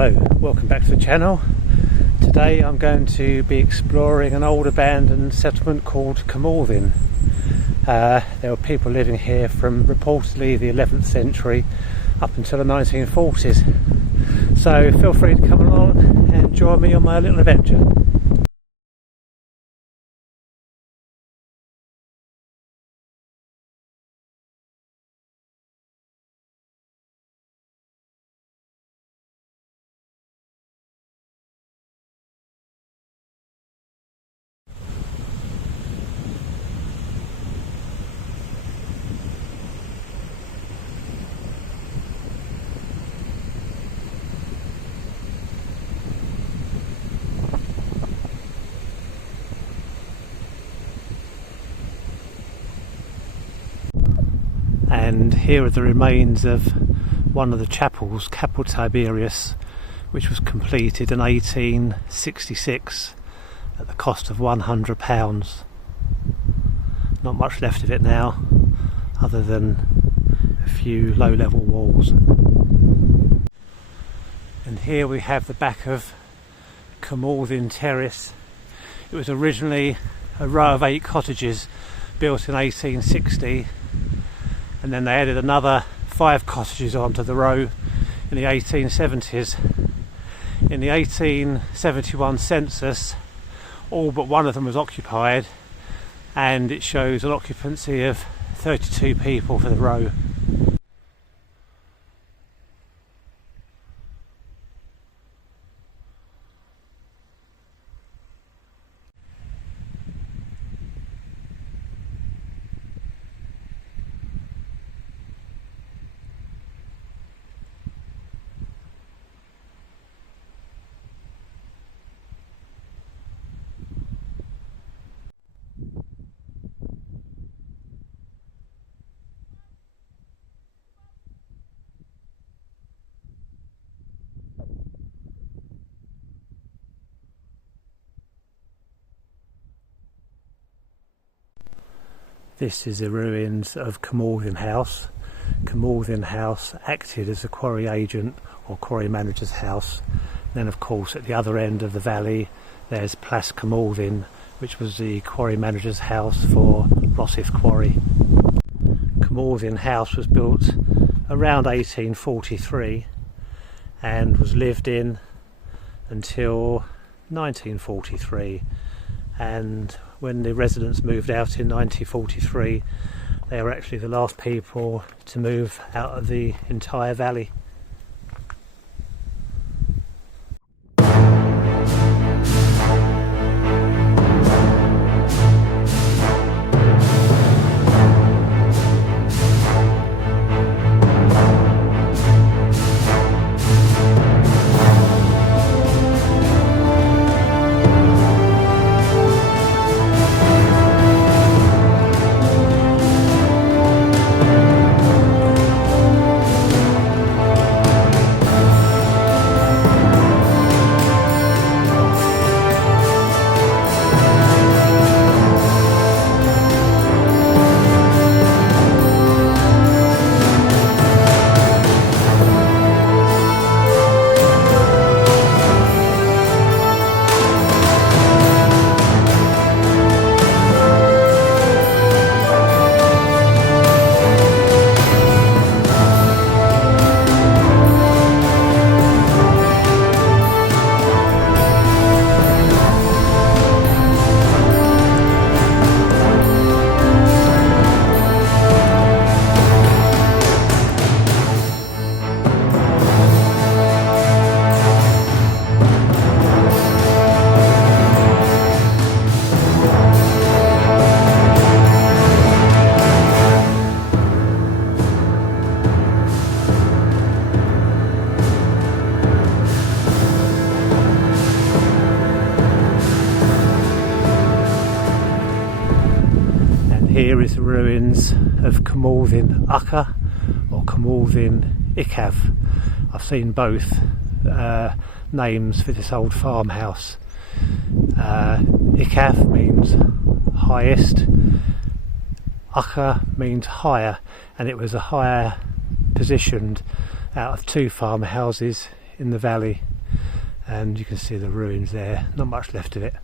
Hello, welcome back to the channel. Today I'm going to be exploring an old abandoned settlement called Cwmorthin. There were people living here from reportedly the 11th century up until the 1940s. So feel free to come along and join me on my little adventure. And here are the remains of one of the chapels, Capel Tiberius, which was completed in 1866 at the cost of £100. Not much left of it now, other than a few low-level walls. And here we have the back of Cwmorthin Terrace. It was originally a row of 8 cottages built in 1860. And then they added another 5 cottages onto the row in the 1870s. In the 1871 census, all but one of them was occupied, and it shows an occupancy of 32 people for the row. This is the ruins of Cwmorthin House. Cwmorthin House acted as a quarry agent or quarry manager's house. Then of course at the other end of the valley there's Plas Cwmorthin, which was the quarry manager's house for Rosyth Quarry. Cwmorthin House was built around 1843 and was lived in until 1943, and when the residents moved out in 1943, they were actually the last people to move out of the entire valley. Here is the ruins of Cwmorthin Ucha or Cwmorthin Icaf. I've seen both names for this old farmhouse. Icaf means highest, Ucha means higher, and it was a higher positioned out of 2 farmhouses in the valley, and you can see the ruins there, not much left of it.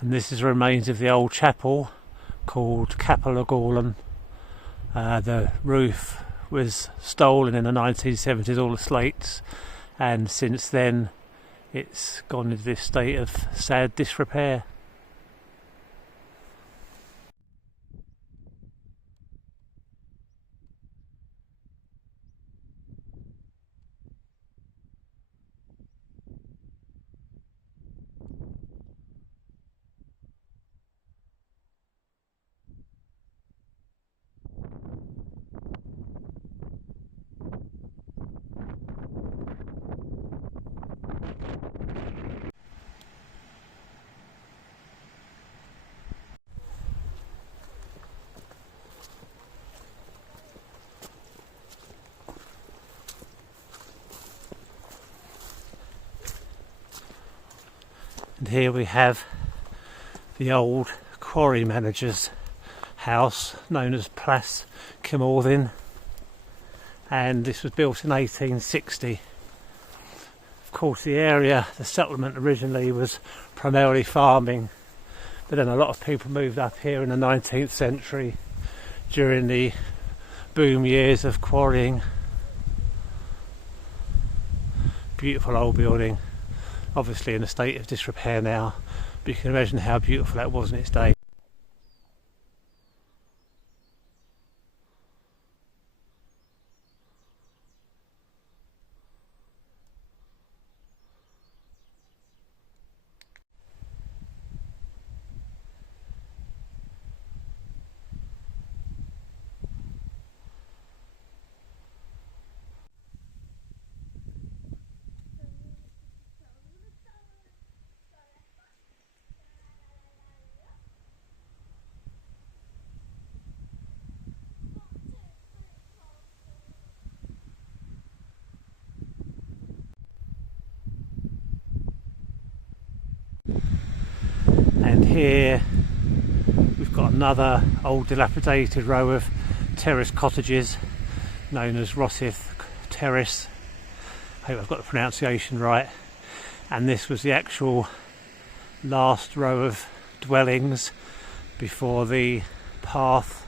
And this is remains of the old chapel called Cwmorthin. The roof was stolen in the 1970s, all the slates, and since then it's gone into this state of sad disrepair. And here we have the old quarry manager's house, known as Cwmorthin, and this was built in 1860. Of course, the area, the settlement originally was primarily farming, but then a lot of people moved up here in the 19th century during the boom years of quarrying. Beautiful old building, obviously in a state of disrepair now, but you can imagine how beautiful that was in its day. And here we've got another old dilapidated row of terrace cottages known as Rosyth Terrace. I hope I've got the pronunciation right. And this was the actual last row of dwellings before the path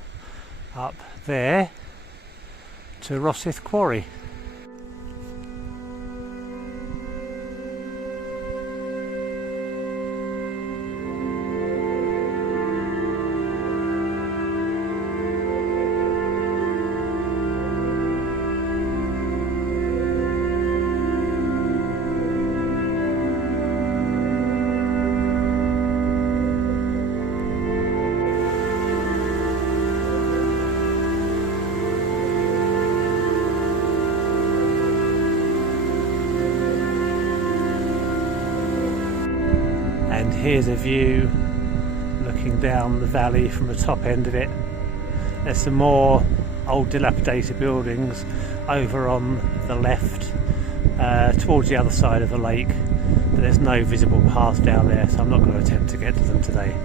up there to Rosyth Quarry. And here's a view looking down the valley from the top end of it. There's some more old dilapidated buildings over on the left towards the other side of the lake, but there's no visible path down there, so I'm not going to attempt to get to them today.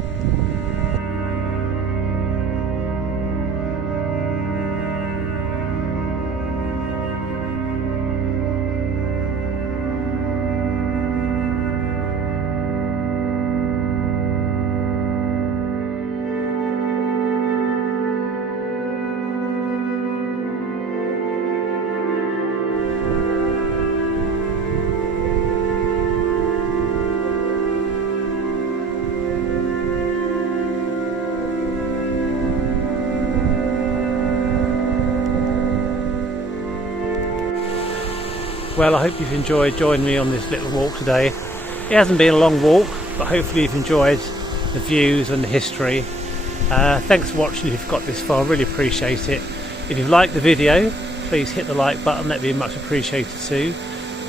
Well, I hope you've enjoyed joining me on this little walk today. It hasn't been a long walk, but hopefully you've enjoyed the views and the history. Thanks for watching if you've got this far, really appreciate it. If you've liked the video, please hit the like button, that'd be much appreciated too.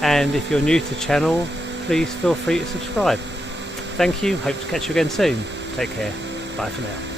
And if you're new to the channel, please feel free to subscribe. Thank you, hope to catch you again soon. Take care, bye for now.